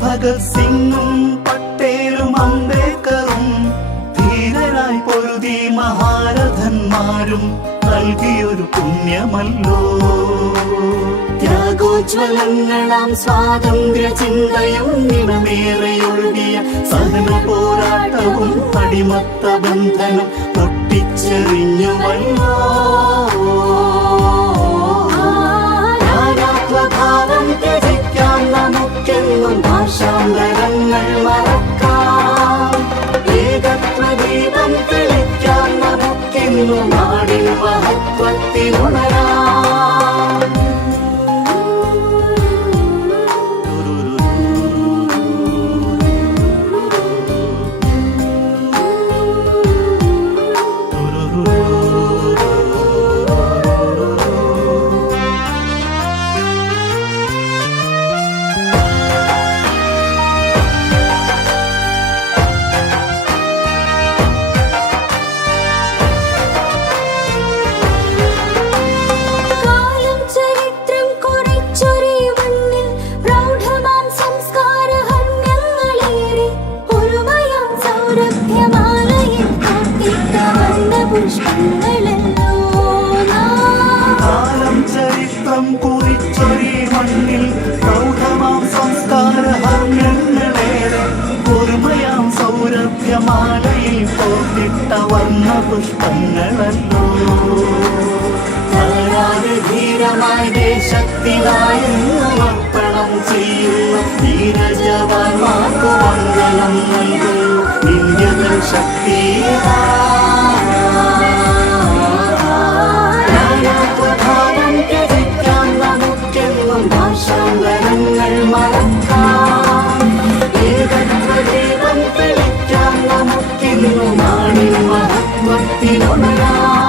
ഭഗത് സിംഗും പട്ടേലും അംബേദ്കറും ധീരരായി പൊരുതി മഹാരഥന്മാരും നൽകിയൊരു പുണ്യമല്ലോ. ത്യാഗോജ്വലങ്ങളാം സ്വാതന്ത്ര്യ ചിന്തയും നിണമേറെയൊഴുകിയ സഹന പോരാട്ടവും അടിമത്ത ബന്ധനം പൊട്ടിച്ചെറിഞ്ഞുവല്ലോ. നാനാത്വഭാവം ത്യജിക്കാം നമുക്കെന്നും ഭാഷാന്തരങ്ങൾ മറക്കാം. ഏകത്വദീപം തെളിക്കാം നമുക്കെന്നും നാടിൻ മഹത്വത്തിലുണരാം. കാലം ചരിത്രം കുറിച്ചൊരീ മണ്ണിൽ പ്രൗഢമാം സംസ്കാരഹർമ്മ്യങ്ങളേറെ ഒരുമയാം സൗരഭ്യമാലയിൽ കോർത്തിട്ട വർണ്ണ പുഷ്പങ്ങളല്ലോ. ധീരമായി ദേശത്തിനായി അർപ്പണം ചെയ്യുന്ന ധീരജവാന്മാർക്കു മംഗളം നൽകുന്നു ഇന്ത്യതൻ ശക്തിയെ. ഭാഷാന്തരങ്ങൾ മറക്കാം. ഏകത്വദീപം തെളിക്കാം നമുക്കിന്നു നാടിൻ മഹത്വത്തിലുണരാം.